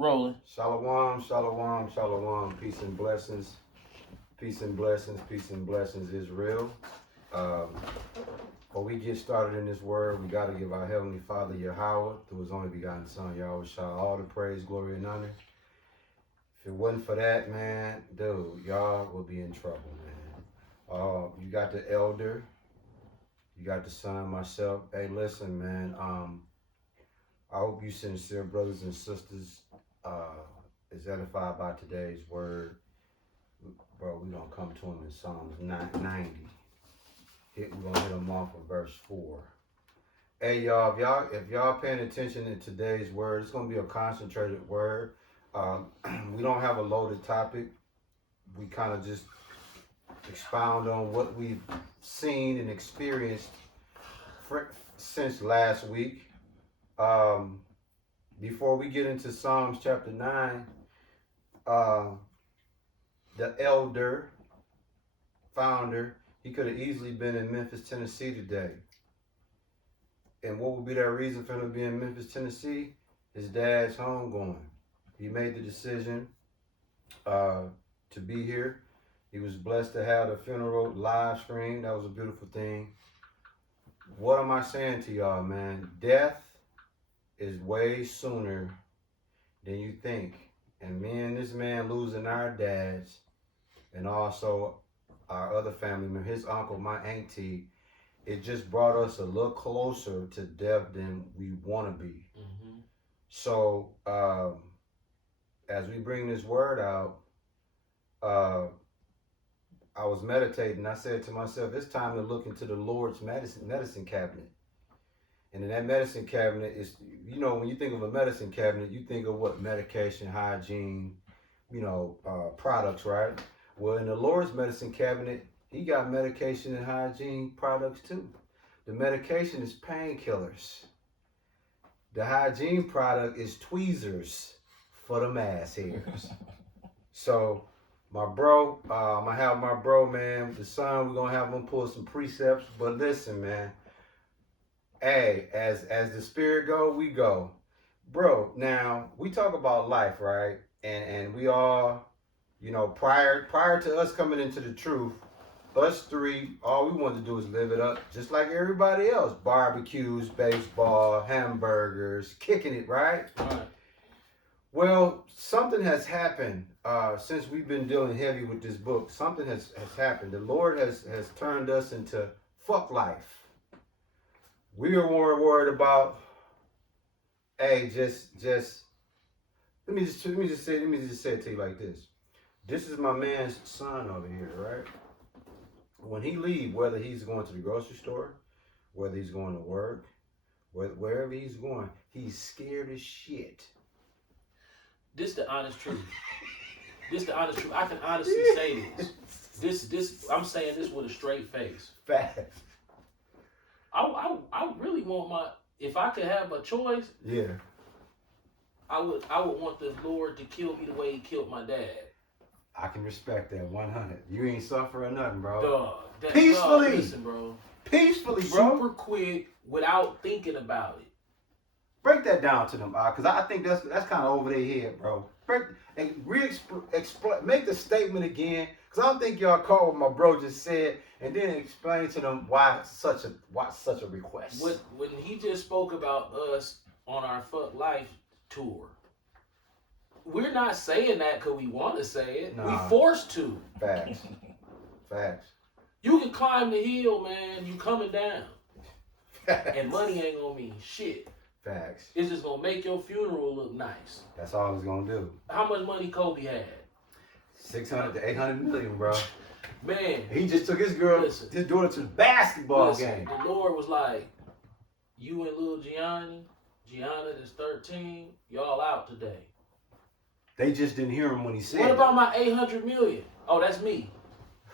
Rolling. Shalom, shalom, shalom. Peace and blessings. Peace and blessings. Peace and blessings is real. Before we get started in this word, we got to give our Heavenly Father Yahweh, through His only begotten Son, Yahweh Shah, all the praise, glory, and honor. If it wasn't for that, man, dude, y'all will be in trouble, man. You got the elder, you got the son, myself. Hey, listen, man. I hope you sincere brothers and sisters is edified by today's word. Bro, we're going to come to him in Psalms 90. We're going to hit him off of verse 4. Hey, y'all, if y'all paying attention to today's word, it's going to be a concentrated word. We don't have a loaded topic. We kind of just expound on what we've seen and experienced since last week. Before we get into Psalms chapter 9, the elder founder, he could have easily been in Memphis, Tennessee today. And what would be that reason for him to be in Memphis, Tennessee? His dad's homegoing. He made the decision to be here. He was blessed to have the funeral live stream. That was a beautiful thing. What am I saying to y'all, man? Death is way sooner than you think. And me and this man losing our dads and also our other family member, his uncle, my auntie, it just brought us a little closer to death than we want to be. Mm-hmm. So as we bring this word out, I was meditating. I said to myself, it's time to look into the Lord's medicine cabinet. And in that medicine cabinet is, you know, when you think of a medicine cabinet, you think of what? Medication, hygiene, products, right? Well, in the Lord's medicine cabinet, he got medication and hygiene products too. The medication is painkillers. The hygiene product is tweezers for the ass hairs. So my bro, I'm gonna have my bro, man, the son, we're gonna have him pull some precepts. But listen, man, hey, as the spirit go, we go. Bro, now we talk about life, right? And we all, prior to us coming into the truth, us three, all we wanted to do is live it up just like everybody else. Barbecues, baseball, hamburgers, kicking it, right? Right. Well, something has happened since we've been dealing heavy with this book. Something has happened. The Lord has turned us into fuck life. We are more worried about, hey, let me just say it to you like this. This is my man's son over here, right? When he leave, whether he's going to the grocery store, whether he's going to work, wherever he's going, he's scared as shit. This the honest truth. I can honestly say this. I'm saying this with a straight face. Facts. I really want if I could have a choice. Yeah. I would want the Lord to kill me the way He killed my dad. I can respect that 100. You ain't suffering nothing, bro. Dog. Peacefully. Listen, bro. Peacefully, bro. Super quick, without thinking about it. Break that down to them, because I think that's kind of over their head, bro. Make the statement again, because I don't think y'all caught what my bro just said, and then explain to them why such a request. When he just spoke about us on our Fuck Life tour, we're not saying that because we want to say it. Nah. We forced to. Facts. Facts. You can climb the hill, man. You coming down. Facts. And money ain't gonna mean shit. Facts. It's just gonna make your funeral look nice. That's all it's gonna do. How much money Kobe had? 600 to 800 million, bro. Man. He just took his daughter to the basketball game. The Lord was like, you and little Gianna that's 13, y'all out today. They just didn't hear him when he said What about my 800 million? Oh, that's me.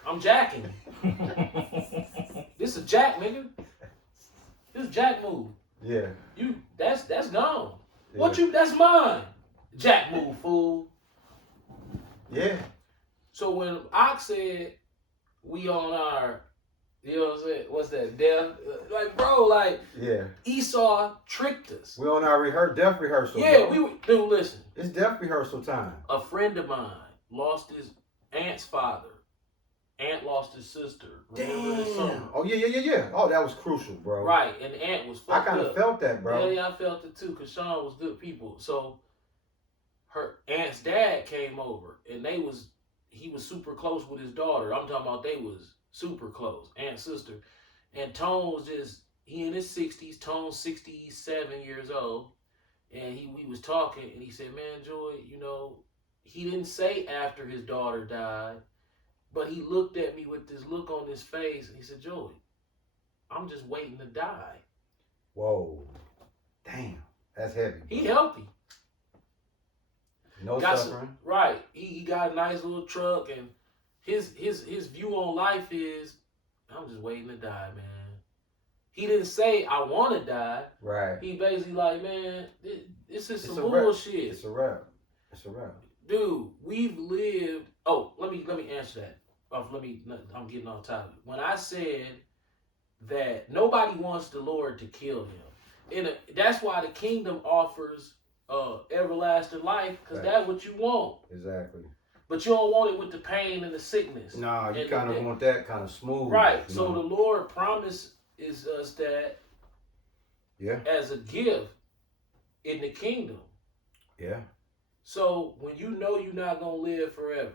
I'm jacking. This is jack, nigga. This is jack move. Yeah. That's gone. Yeah. That's mine. Jack move, fool. Yeah. So when Ox said we on our You know what I'm saying? What's that? Death? Like, bro, like Yeah. Esau tricked us. We on our death rehearsal. Yeah, bro. dude, listen. It's death rehearsal time. A friend of mine lost his aunt's father. Aunt lost his sister. Damn. Oh yeah. Oh, that was crucial, bro. Right, and the aunt was fucked I kind of felt that, bro. Yeah, I felt it too, because Sean was good people. So her aunt's dad came over, and he was super close with his daughter. I'm talking about they was super close, aunt, sister. And Tone was he in his 60s, Tone's 67 years old. And we was talking, and he said, man, Joy, you know, he didn't say after his daughter died, but he looked at me with this look on his face, and he said, Joey, I'm just waiting to die. Whoa. Damn. That's heavy. He healthy. No suffering. Right. He got a nice little truck, and his view on life is, I'm just waiting to die, man. He didn't say, I want to die. Right. He basically like, man, this is some bullshit. It's a wrap. It's a wrap. Dude, we've lived. Oh, let me answer that. I'm getting off topic. When I said that nobody wants the Lord to kill him, that's why the kingdom offers everlasting life, because that's what you want. Exactly. But you don't want it with the pain and the sickness. Nah, you kind of want that kind of smooth. Right. So the Lord promises us that as a gift in the kingdom. Yeah. So when you know you're not going to live forever,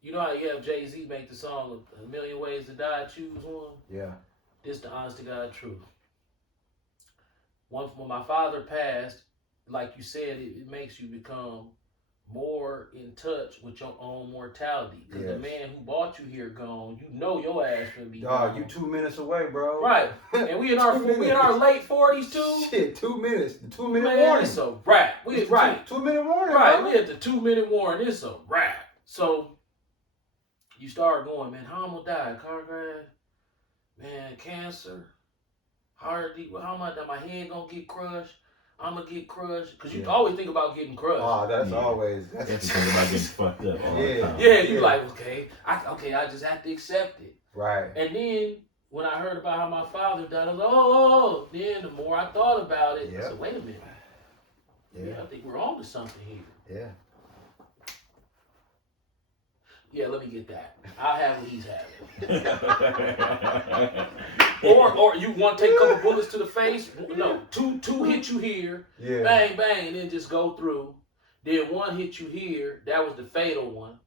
you know how you have Jay-Z make the song A Million Ways to Die, Choose One? Yeah. This the honest to God truth. When my father passed, like you said, it makes you become more in touch with your own mortality. Because the man who brought you here gone, you know your ass gonna be gone. You 2 minutes away, bro. Right. And we in our late 40s too. Shit, 2 minutes. The 2 minute man, warning. It's a wrap. Right. 2 minute warning. Right. Bro. We at the 2 minute warning. It's a wrap. So you start going, man, how I'm gonna die? Car crash? Man, cancer? Heart disease? How am I die? My head gonna get crushed? I'm gonna get crushed, because you always think about getting crushed. Oh, that's always. That's think about getting fucked up all the time. Yeah, you like, I just have to accept it. Right. And then when I heard about how my father died, I was like, oh. Then the more I thought about it, I said, wait a minute. Yeah, I think we're on to something here. Yeah. Yeah, let me get that. I'll have what he's having. or you want to take a couple bullets to the face? No, two hit you here, bang, bang, and then just go through. Then one hit you here, that was the fatal one.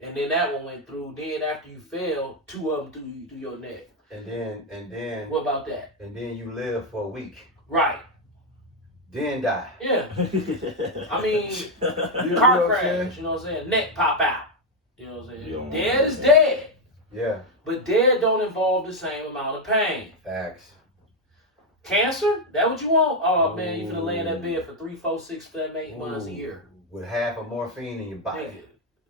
And then that one went through. Then after you fell, 2 of them through your neck. And then. What about that? And then you live for a week. Right. Then die. Yeah. I mean, car crash, you know what I'm saying? Neck pop out. You know what I'm saying? Dead is dead. Yeah. But dead don't involve the same amount of pain. Facts. Cancer? That what you want? Oh, man, you finna lay in that bed for 3, 4, 6, 7, 8 months a year. With half of morphine in your body. Nigga,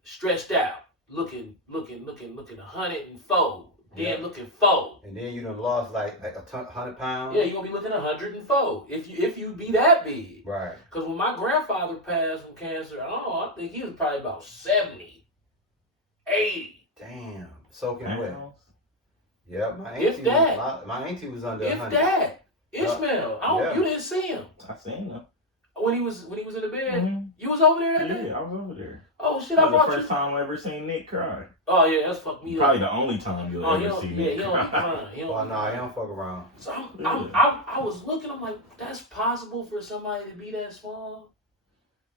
stretched out. Looking 104. Then looking 4. And then you done lost like 100 pounds. Yeah, you're gonna be looking 104 if you be that big. Right. Because when my grandfather passed from cancer, I think he was probably about 70, 80. Damn. Soaking wet. Yep. My auntie was under 100. If that. Ishmael. You didn't see him. I seen him. When he was in the bed, you was over there that day? Yeah, I was over there. Oh shit! That was the first time I ever seen Nick cry. Oh yeah, that's fucked me up. Probably the only time you'll ever see Nick cry. He don't fuck around. So I was looking. I'm like, that's possible for somebody to be that small,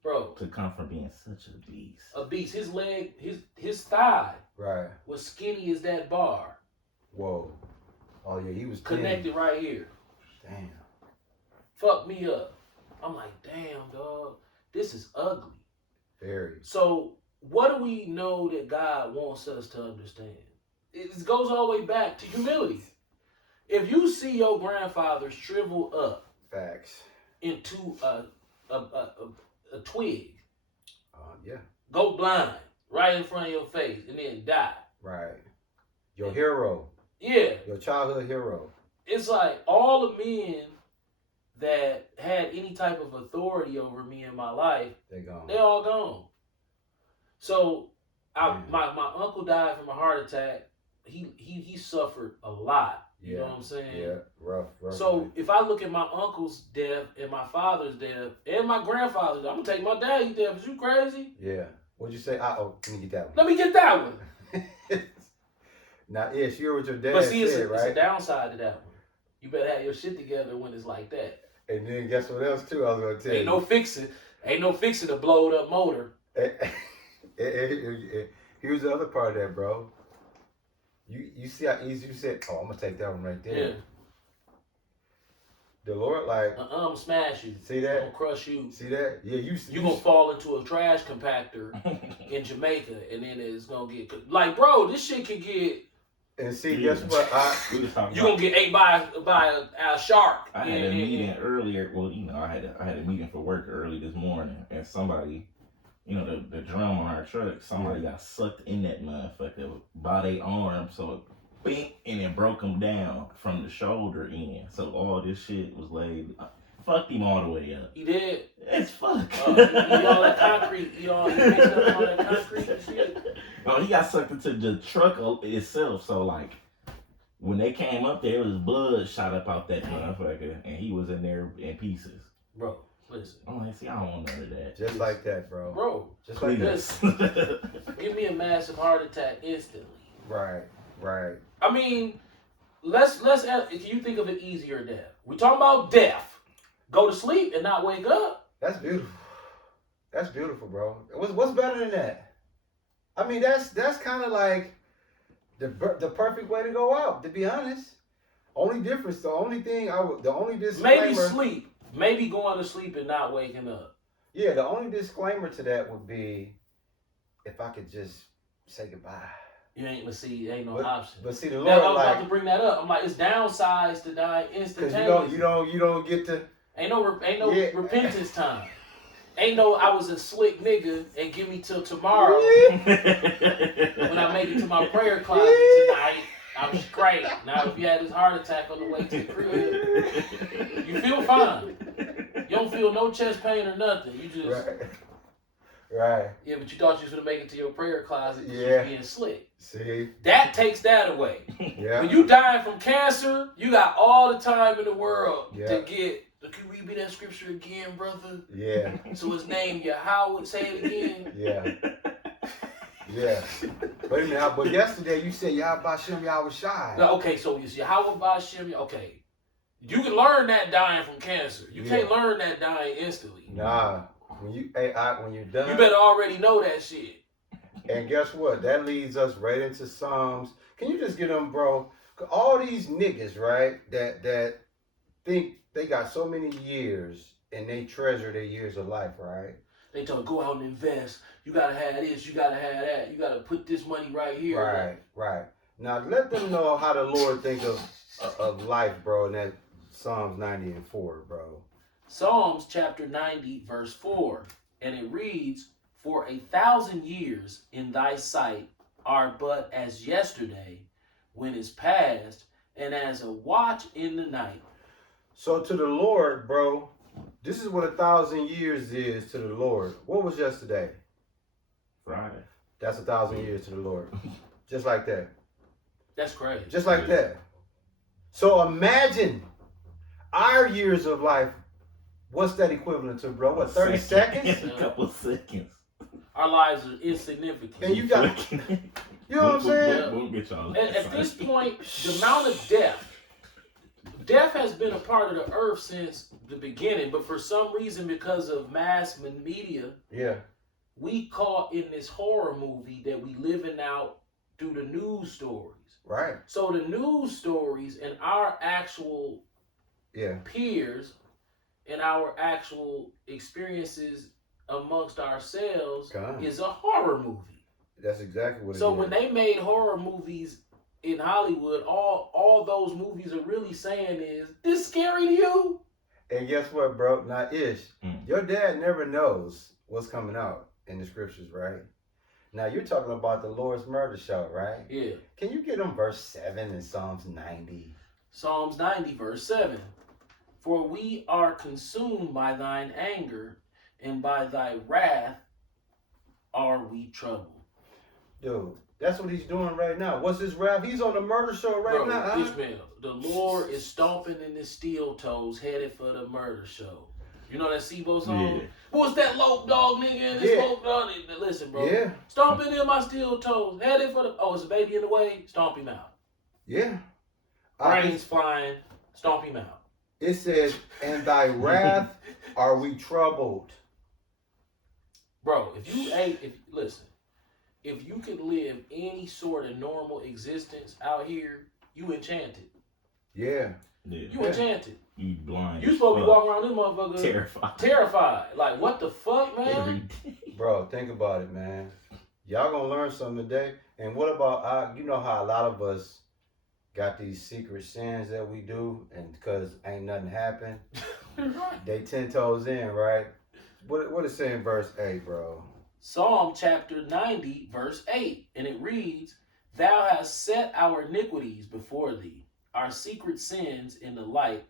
bro. To come from being such a beast. A beast. His leg, his thigh, right, was skinny as that bar. Whoa. Oh yeah, he was connected right here. Damn. Fuck me up. I'm like, damn, dog, this is ugly. Very. So, what do we know that God wants us to understand? It goes all the way back to humility. If you see your grandfather shrivel up, facts, into a twig, go blind right in front of your face, and then die. Right. Your hero. Yeah. Your childhood hero. It's like all the men that had any type of authority over me in my life, they're all gone. So my uncle died from a heart attack he suffered a lot. You know what I'm saying? Yeah, rough. So man. if I look at my uncle's death and my father's death and my grandfather's death, I'm gonna take my daddy's death. Is you crazy? Yeah. What'd you say? Let me get that one. Let me get that one. Now, Ish, you heard what your dad But see, said, right? it's a downside to that one. You better have your shit together when it's like that. And then guess what else too? I was gonna tell you. Ain't no fixing a blowed up motor. Here's the other part of that, bro. You see how easy you said, oh, I'm gonna take that one right there. Yeah. The Lord, like, I'm gonna smash you. See that? I'm gonna crush you. See that? Yeah, you gonna fall into a trash compactor in Jamaica, and then it's gonna get like, bro, this shit can get. And see, guess what? You gonna get ate by a shark. I had a meeting earlier. Well, I had a meeting for work early this morning, and somebody, the drum on our truck, somebody got sucked in that motherfucker by their arm, so it bink, and it broke him down from the shoulder in. So all this shit was laid. Fucked him all the way up. He did. It's fuck. He all that concrete. He mixed up all that concrete and shit. No, he got sucked into the truck itself. So like, when they came up there, it was blood shot up out that motherfucker, and he was in there in pieces. Bro, listen. I'm like, see, I don't want none of that. Just like that, bro. Bro, just please. Like this. Give me a massive heart attack instantly. Right. I mean, let's. Can you think of an easier death? We're talking about death. Go to sleep and not wake up. That's beautiful. That's beautiful, bro. What's better than that? I mean, that's kind of like the perfect way to go out. To be honest, only difference, the only disclaimer. Maybe sleep. Maybe going to sleep and not waking up. Yeah, the only disclaimer to that would be if I could just say goodbye. Ain't no option. But see, the Lord, now, I'm about to bring that up. I'm like, it's downsides to die instantaneously. Because you don't get to. Ain't no repentance time. Ain't no I was a slick nigga and give me till tomorrow. When I make it to my prayer closet tonight, I'm straight. Now if you had this heart attack on the way to the crib, you feel fine. You don't feel no chest pain or nothing. You just Right. Yeah, but you thought you was gonna make it to your prayer closet because you being slick. See? That takes that away. Yeah. When you dying from cancer, you got all the time in the world to get. Can we read that scripture again, brother? Yeah. So his name Yahweh. Say it again. Yeah. Wait a minute. But yesterday you said Yahweh Shem Yahweh Shai. Okay, so it's Yahweh Bashem. Okay. You can learn that dying from cancer. You can't learn that dying instantly. Nah. When you're done. You better already know that shit. And guess what? That leads us right into Psalms. Can you just get them, bro? All these niggas, right, that think they got so many years and they treasure their years of life, right? They tell them, go out and invest. You got to have this. You got to have that. You got to put this money right here. Right. Now, let them know how the Lord think of life, bro, in that Psalms 90 and 4, bro. Psalms chapter 90, verse 4. And it reads, for 1,000 years in thy sight are but as yesterday when it's past, and as a watch in the night. So to the Lord, bro, this is what 1,000 years is to the Lord. What was yesterday? Friday. That's 1,000 years to the Lord. Just like that. That's crazy. Just like that. So imagine our years of life. What's that equivalent to, bro? What, 30 seconds? A couple seconds. Our lives are insignificant. And you got, you know what I'm saying? We'll get y'all. At this point, the amount of death has been a part of the earth since the beginning, but for some reason, because of mass media, we caught in this horror movie that we living out through the news stories. Right. So the news stories and our actual peers and our actual experiences amongst ourselves is a horror movie. That's exactly what it is. So when they made horror movies in Hollywood, all those movies are really saying is, this scary to you? And guess what, bro? Now, Ish, your dad never knows what's coming out in the scriptures, right? Now, you're talking about the Lord's murder show, right? Yeah. Can you get them verse 7 in Psalms 90? Psalms 90, verse 7. For we are consumed by thine anger, and by thy wrath are we troubled. Dude, That's what he's doing right now. What's his rap? He's on the murder show right Bro, now. Huh? Ishmael, the Lord is stomping in his steel toes, headed for the murder show. You know that Sibo song? Yeah. What's that lope dog nigga and this Yeah. lope dog? Listen, bro. Yeah. Stomping in my steel toes, headed for the. Oh, is a baby in the way? Stomp him out. Yeah. Brains flying, stomp him out. It says, "And thy wrath are we troubled." Bro, listen, if you could live any sort of normal existence out here, you enchanted. Yeah. Yeah. You enchanted. You blind. You supposed to be walking around this motherfucker terrified. Like, what the fuck, man? Every day. Bro, think about it, man. Y'all gonna learn something today. And what about you know how a lot of us got these secret sins that we do, and because ain't nothing happened, they 10 toes in, right? What it say in verse 8, bro? Psalm chapter 90, verse 8, and it reads, "Thou hast set our iniquities before thee, our secret sins in the light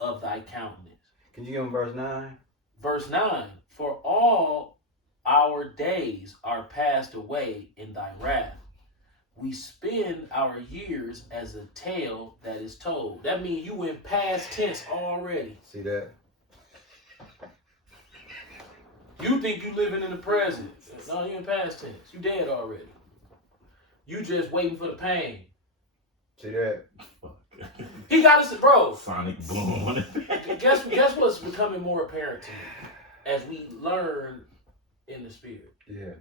of thy countenance." Can you give him verse 9? Verse 9, "For all our days are passed away in thy wrath. We spend our years as a tale that is told." That means you in past tense already. See that? You think you living in the present. No, you in past tense. You dead already. You just waiting for the pain. See that? He got us, bro. Sonic boom. Guess what's becoming more apparent to me as we learn in the spirit? Yeah.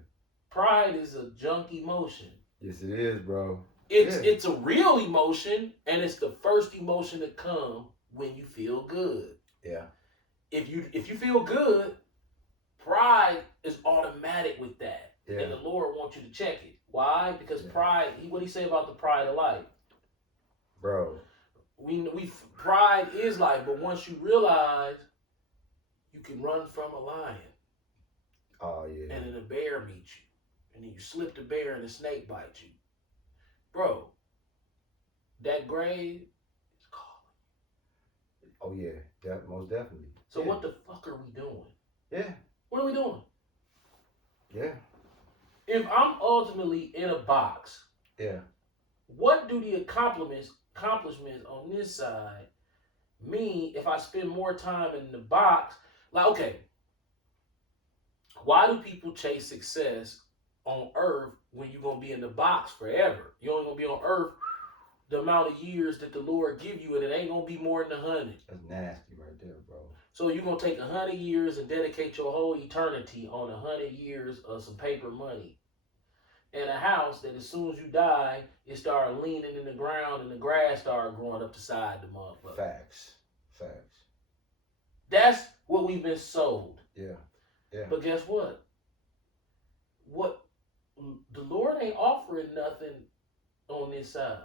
Pride is a junk emotion. Yes, it is, bro. It's a real emotion, and it's the first emotion to come when you feel good. Yeah. If you feel good, pride is automatic with that. Yeah. And the Lord wants you to check it. Why? Because pride, what do he say about the pride of life? Bro. We pride is life, but once you realize you can run from a lion. Oh, yeah. And then a bear meets you. And then you slip the bear and the snake bites you. Bro, that grave is calling. Oh, yeah. Most definitely. So what the fuck are we doing? Yeah. What are we doing? Yeah. If I'm ultimately in a box, Yeah. what do the accomplishments on this side mean if I spend more time in the box? Like, okay, why do people chase success on earth when you're going to be in the box forever? You're only going to be on earth the amount of years that the Lord give you, and it ain't going to be more than 100. That's nasty right there, bro. So you're going to take 100 years and dedicate your whole eternity on 100 years of some paper money. And a house that as soon as you die, it started leaning in the ground and the grass started growing up the side of the motherfucker. Facts. That's what we've been sold. Yeah. Yeah. But guess what? The Lord ain't offering nothing on this side.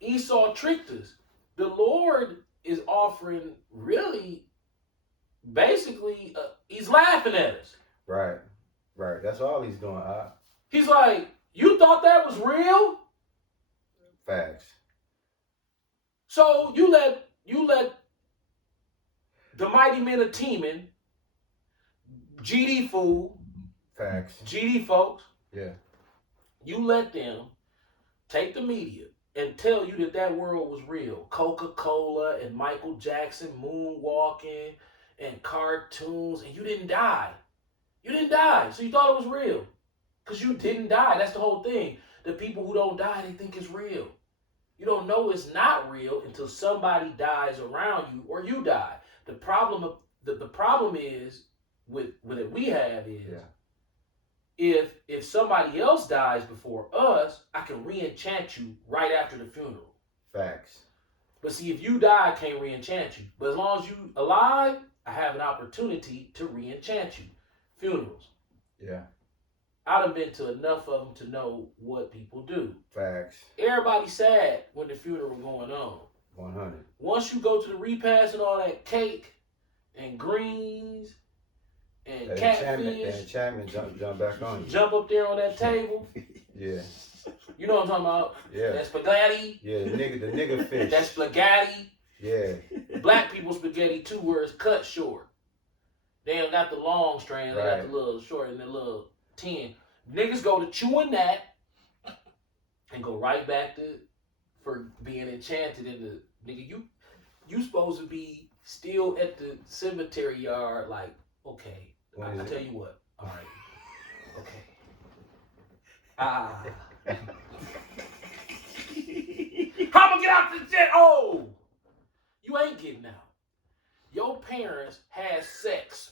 Esau tricked us. The Lord is offering really, basically, he's laughing at us. Right. That's all he's doing. He's like, you thought that was real? Facts. So you let the mighty men of Teman, GD fool, Facts. GD folks, Yeah. you let them take the media and tell you that world was real. Coca-Cola and Michael Jackson moonwalking and cartoons, and you didn't die. You didn't die, so you thought it was real. Because you didn't die. That's the whole thing. The people who don't die, they think it's real. You don't know it's not real until somebody dies around you or you die. The problem is with that we have is if somebody else dies before us, I can re-enchant you right after the funeral. Facts. But see, if you die, I can't re-enchant you. But as long as you alive, I have an opportunity to re-enchant you. Funerals. Yeah. I done been to enough of them to know what people do. Facts. Everybody sad when the funeral going on. 100. Once you go to the repast and all that cake and greens and catfish, and Chapman jump back on you. jump up there on that table. Yeah. You know what I'm talking about? Yeah. That spaghetti. Yeah, the nigga fish. That spaghetti. Yeah. Black people spaghetti too, where it's cut short. They ain't got the long strands. They got the little short and the little 10. Niggas go to chewing that and go right back to for being enchanted in the nigga. You supposed to be still at the cemetery yard, like, okay. I tell you what. All right. Okay. How I'ma get out the jet? Oh, you ain't getting out. Your parents had sex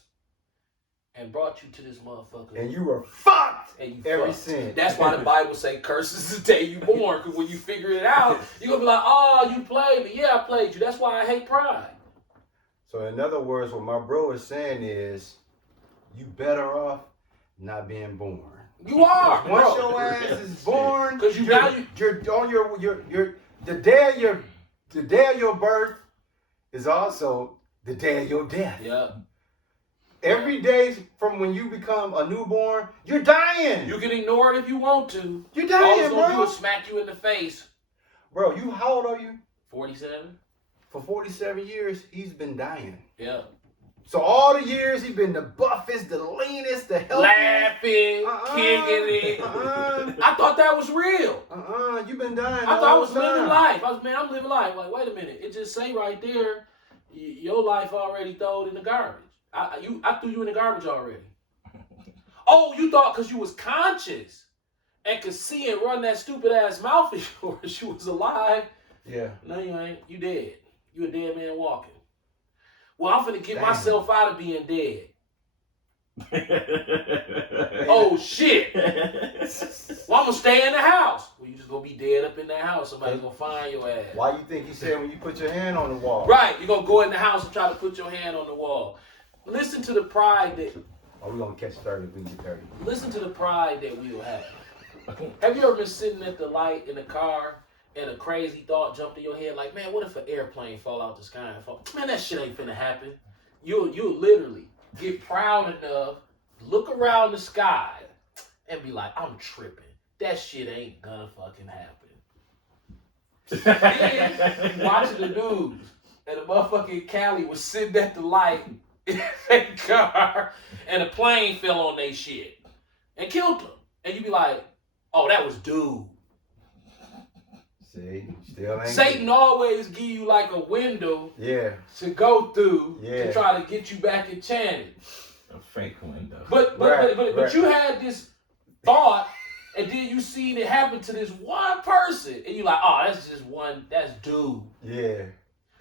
and brought you to this motherfucker. And you were fucked and you ever fucked. since. That's why the Bible say curses the day you born. Because when you figure it out, you're going to be like, oh, you played me. Yeah, I played you. That's why I hate pride. So in other words, what my bro is saying is, you better off not being born. You are. Once your ass is born, because you're on the day of your birth is also the day of your death. Yeah. Every day from when you become a newborn, you're dying. You can ignore it if you want to. You're dying, All it's bro. gonna do is smack you in the face. Bro, how old are you? 47. For 47 years, he's been dying. Yeah. So all the years he's been the buffest, the leanest, the healthiest. Laughing, kicking it. I thought that was real. You've been dying. I thought I was living life. I'm living life. Like, wait a minute. It just say right there, your life already thrown in the garbage. I threw you in the garbage already. Oh, you thought because you was conscious and could see and run that stupid ass mouth of yours, you was alive. Yeah. No, you ain't. You dead. You a dead man walking. Well, I'm finna get myself out of being dead. Oh, shit. Well, I'm gonna stay in the house. Well, you just gonna be dead up in that house. Somebody's gonna find your ass. Why you think he said when you put your hand on the wall? Right. You're gonna go in the house and try to put your hand on the wall. Listen to the pride that... Oh, we're gonna catch 30 if we get 30. Listen to the pride that we'll have. Have you ever been sitting at the light in the car and a crazy thought jumped in your head like, man, what if an airplane fall out the sky and fall? Man, that shit ain't finna happen. You'll literally get proud enough, look around the sky, and be like, I'm tripping. That shit ain't gonna fucking happen. Then you watching the news, and the motherfucking Cali was sitting at the light in their car, and a plane fell on their shit and killed them. And you be like, oh, that was dude. See, still ain't Satan always give you like a window to go through to try to get you back enchanted. A fake window. But you had this thought, and then you seen it happen to this one person, and you like, oh, that's just one, that's dude. Yeah.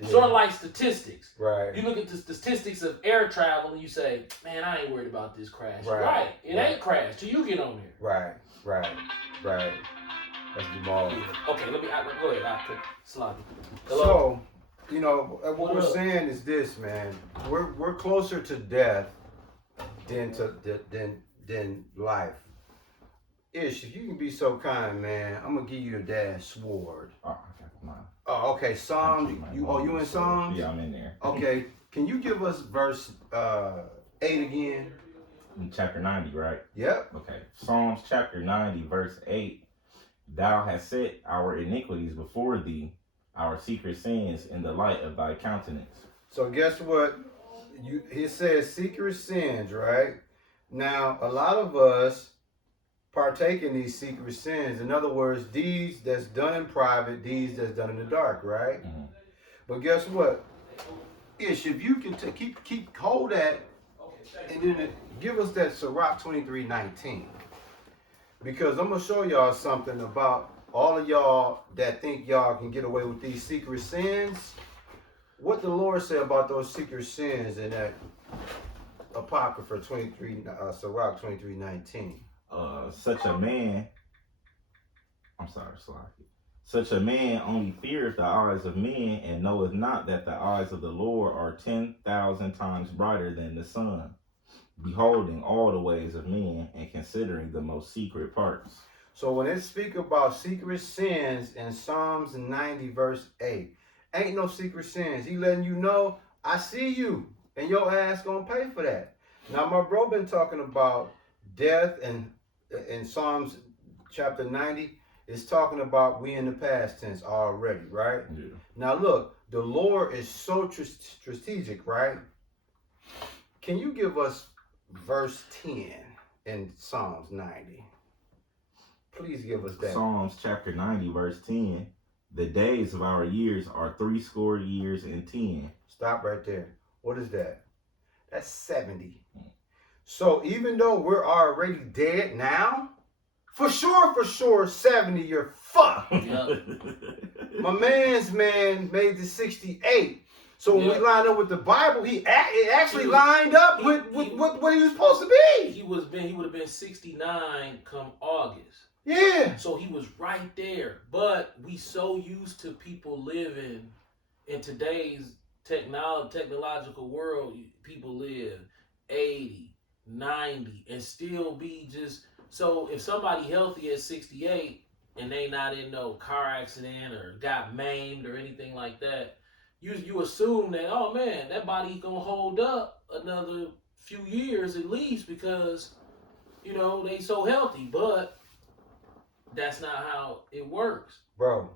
Sort of like statistics. Right. You look at the statistics of air travel, and you say, man, I ain't worried about this crash. Right. It ain't crashed till you get on there. Right. That's Jamal. Okay, go ahead. Sloppy. So, you know, what we're saying is this, man. We're closer to death than life. Ish, if you can be so kind, man, I'm gonna give you your dad's sword. Oh, okay, mine. Oh, okay. Psalms. You in Psalms? Yeah, I'm in there. Okay. Can you give us verse 8 again? In chapter 90, right? Yep. Okay. Psalms chapter 90, verse 8. Thou hast set our iniquities before thee, our secret sins in the light of thy countenance. So guess what? It says secret sins, right? Now, a lot of us partake in these secret sins. In other words, deeds that's done in private, deeds that's done in the dark, right? Mm-hmm. But guess what? Ish, if you can keep hold that, and then give us that Sirach 23:19. Because I'm going to show y'all something about all of y'all that think y'all can get away with these secret sins. What the Lord said about those secret sins in that Apocrypha 23, Sirach 23:19. Such a man only feareth the eyes of men, and knoweth not that the eyes of the Lord are 10,000 times brighter than the sun, beholding all the ways of men, and considering the most secret parts. So when it speak about secret sins in Psalms 90 verse 8, ain't no secret sins. He letting you know, I see you, and your ass gonna pay for that. Now my bro been talking about death, and in Psalms chapter 90, it's talking about we in the past tense already, right? Yeah. Now look, the Lord is so strategic, right? Can you give us verse 10 in Psalms 90? Please give us that. Psalms chapter 90, verse 10. The days of our years are 70 years and 10. Stop right there. What is that? That's 70. So even though we're already dead now, for sure, 70, you're fucked. Yep. My man made the 68. So when we line up with the Bible, it actually lined up with what he was supposed to be. He would have been 69 come August. Yeah. So he was right there. But we so used to people living in today's technological world, people live 80, 90, and still be just. So if somebody healthy at 68 and they not in no car accident or got maimed or anything like that, you assume that, oh man, that body gonna hold up another few years at least because, they so healthy. But that's not how it works. Bro,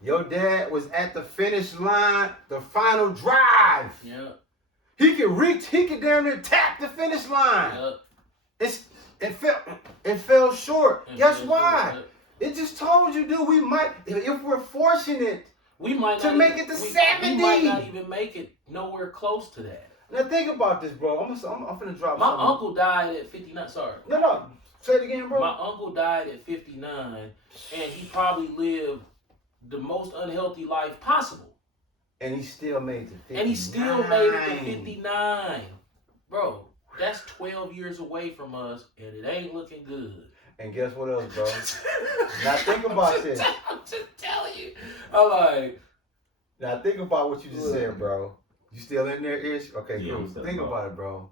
your dad was at the finish line, the final drive. Yeah. He could damn near tap the finish line. Yeah. It fell short. And Guess fell why? short, It just told you, dude, we might, if we're fortunate, we might to not make even, it to we 70. might not even make it nowhere close to that. Now think about this, bro. I'm finna drop My something. uncle died at 59. Sorry. No. Say it again, bro. My uncle died at 59, and he probably lived the most unhealthy life possible. And he still made it to 59. And he still made it to 59. Bro, that's 12 years away from us, and it ain't looking good. And guess what else, bro? Now think about this. I'm just telling you. I'm like... Now think about what you just said, bro. You still in there, Ish? Okay, Yeah, cool. I'm still Think involved. about it, bro.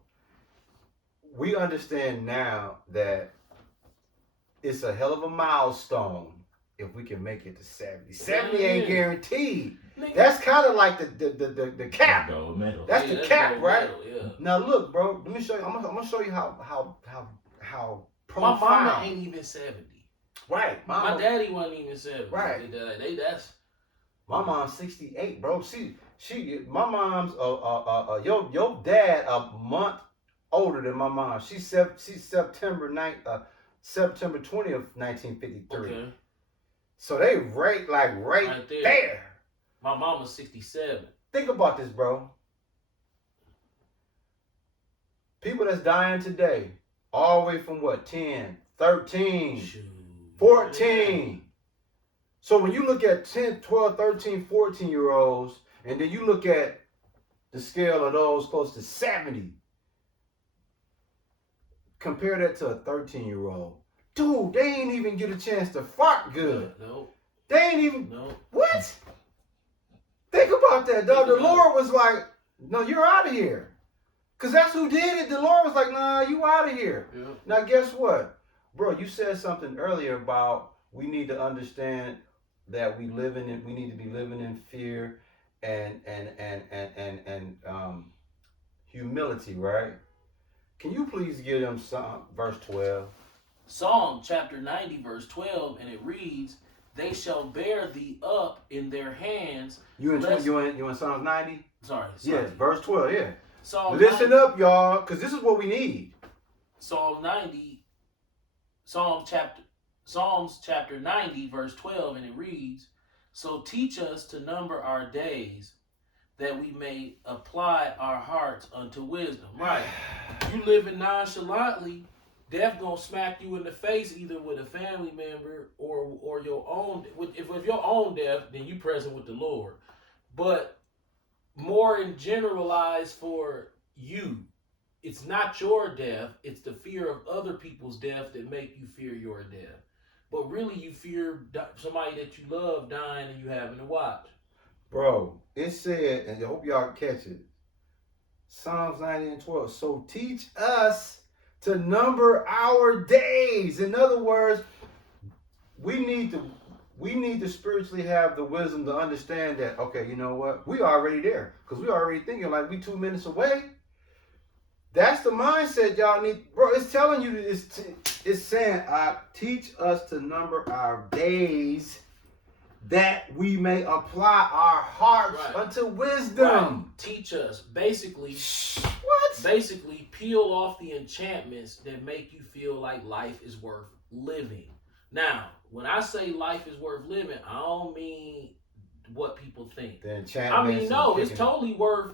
We understand now that it's a hell of a milestone if we can make it to 70. 70 ain't guaranteed. Nigga. That's kind of like the cap. Gold medal. That's the cap, gold right? medal, yeah. Now look, bro. Let me show you. I'm gonna show you how My profound. mama ain't even 70. Right. My daddy wasn't even 70. Right. That's... My mom's 68, bro. My mom's your dad a month older than my mom. She's September 20th, 1953. Okay. So they right there. My mama's 67. Think about this, bro. People that's dying today, all the way from what, 10, 13, Shoot. 14. So when you look at 10, 12, 13, 14-year-olds, and then you look at the scale of those close to 70, compare that to a 13-year-old. Dude, they ain't even get a chance to fart good. No. They ain't even... No. What? Think about that, dog. Think The about Lord was like, no, you're out of here. Because that's who did it. The Lord was like, nah, you out of here. Yeah. Now, guess what? Bro, you said something earlier about we need to understand that we need to be living in fear and humility, right? Can you please give them verse 12? Psalm chapter 90, verse 12, and it reads, "They shall bear thee up in their hands." You in Psalms 90? Sorry. Yes, verse 12, yeah. Psalm Listen 90, up, y'all, because this is what we need. Psalms chapter 90, verse 12, and it reads, "So teach us to number our days, that we may apply our hearts unto wisdom." Right. You living nonchalantly, death gonna smack you in the face either with a family member or your own. If your own death, then you present with the Lord. But more in generalized for you, it's not your death. It's the fear of other people's death that make you fear your death. But really, you fear somebody that you love dying and you having to watch. Bro, it said, and I hope y'all catch it, Psalms 90 and 12. So teach us to number our days. In other words, we need to spiritually have the wisdom to understand that, okay, you know what? We already there. Because we already thinking like we 2 minutes away. That's the mindset y'all need. Bro, it's telling you, it's saying, teach us to number our days that we may apply our hearts unto wisdom. Right. Teach us. Basically, what? Basically, peel off the enchantments that make you feel like life is worth living. Now, when I say life is worth living, I don't mean what people think. The I enchantments. mean, no, it's kicking totally worth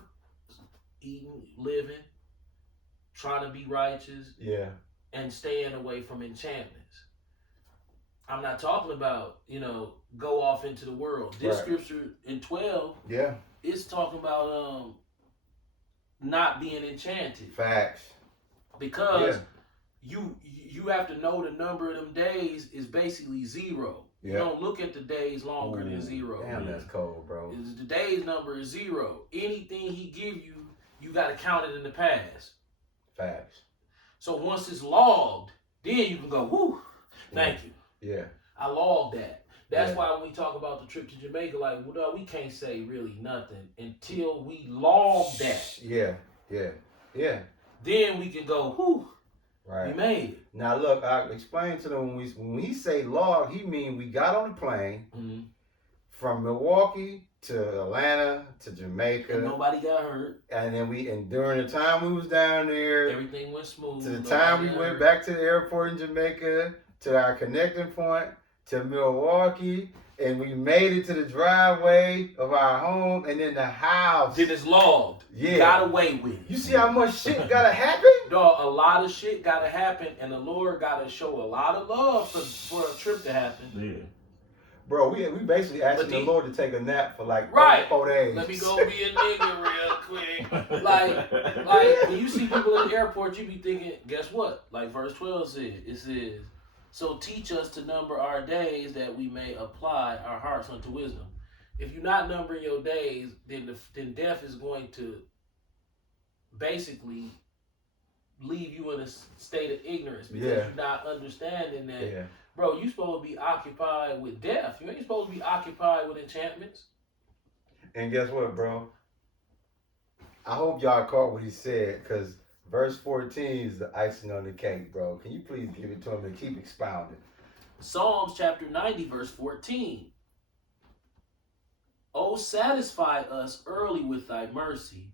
eating, living, trying to be righteous, it. Yeah. and staying away from enchantments. I'm not talking about, go off into the world. This Right. scripture in 12, Yeah. it's talking about not being enchanted. Facts. Because Yeah. you have to know the number of them days is basically zero. You Yeah. don't look at the days longer than Ooh, zero. Damn, that's cold, bro. The days number is zero. Anything he give you, you got to count it in the past. Facts. So once it's logged, then you can go, woo, thank you. Yeah. I logged that. That's Yeah. why when we talk about the trip to Jamaica, like, well, no, we can't say really nothing until we log that. Yeah. Yeah. Yeah. Then we can go, whew, Right. we made it. Now look, I explained to them when he say log, he mean we got on the plane from Milwaukee to Atlanta to Jamaica. And nobody got hurt. And then during the time we was down there, everything went smooth. to the time we went back to the airport in Jamaica, to our connecting point, to Milwaukee, and we made it to the driveway of our home, and then the house. Then it's logged. Yeah. Got away with it. You see how much shit gotta happen? Dog, a lot of shit gotta happen, and the Lord gotta show a lot of love for a trip to happen. Yeah. Bro, we basically asking the Lord to take a nap for like 4 days. Let me go be a nigga real quick. Like when you see people in the airport, you be thinking, guess what? Like verse 12 says, it says, so teach us to number our days that we may apply our hearts unto wisdom. If you're not numbering your days, then death is going to basically leave you in a state of ignorance because you're not understanding that. Yeah. Bro, you supposed to be occupied with death. You ain't supposed to be occupied with enchantments. And guess what, bro? I hope y'all caught what he said, because verse 14 is the icing on the cake, bro. Can you please give it to him and keep expounding? Psalms chapter 90, verse 14. Oh, satisfy us early with thy mercy,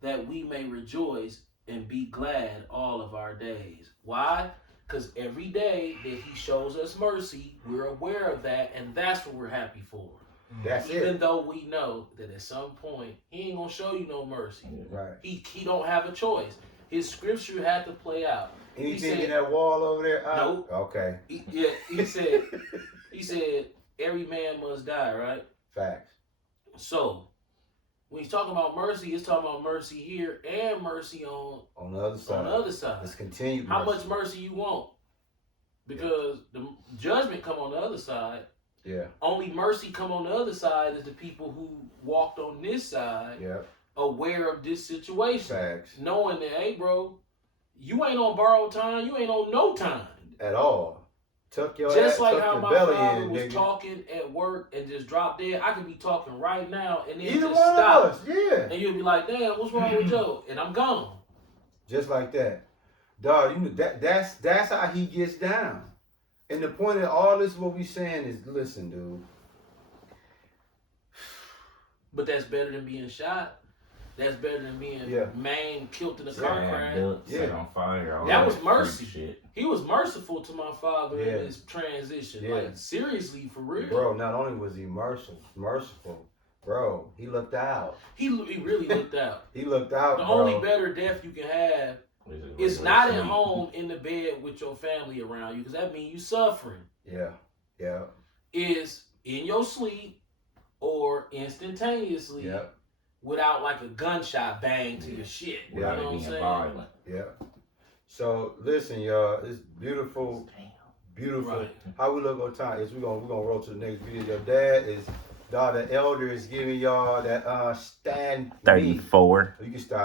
that we may rejoice and be glad all of our days. Why? Because every day that he shows us mercy, we're aware of that, and that's what we're happy for. That's Even though we know that at some point, he ain't going to show you no mercy. Right. He don't have a choice. His scripture had to play out. Anything in that wall over there? Nope. Okay. He said, every man must die, right? Facts. So, when he's talking about mercy, he's talking about mercy here and mercy on the other side. On the other side. It's continued How mercy. much mercy you want? Because the judgment come on the other side. Yeah. Only mercy come on the other side is the people who walked on this side, aware of this situation. Facts. Knowing that, hey, bro, you ain't on borrowed time. You ain't on no time. At all. Tuck your Just ass, like tuck how your my belly father in, was nigga. talking at work and just dropped dead. I could be talking right now and then Either just one stop. of us, yeah. And you'll be like, damn, what's wrong with Joe? And I'm gone. Just like that. Dog, you know that's how he gets down. And the point of all this, what we saying is, listen, dude. But that's better than being shot. That's better than being maimed, killed in a car crash. Set on fire. That was mercy. Shit. He was merciful to my father in his transition. Yeah. Like, seriously, for real. Bro, not only was he merciful, bro, he looked out. He really looked out. He looked out, The bro. only better death you can have is not at home in the bed with your family around you, because that means you suffering. Yeah, yeah. Is in your sleep or instantaneously without like a gunshot bang to your shit. You know what I'm saying? Violent. Yeah. So listen, y'all, it's beautiful. Beautiful. Right. How we look on time is we're gonna roll to the next video. Your dad is the elder is giving y'all that stand 34. You can stop.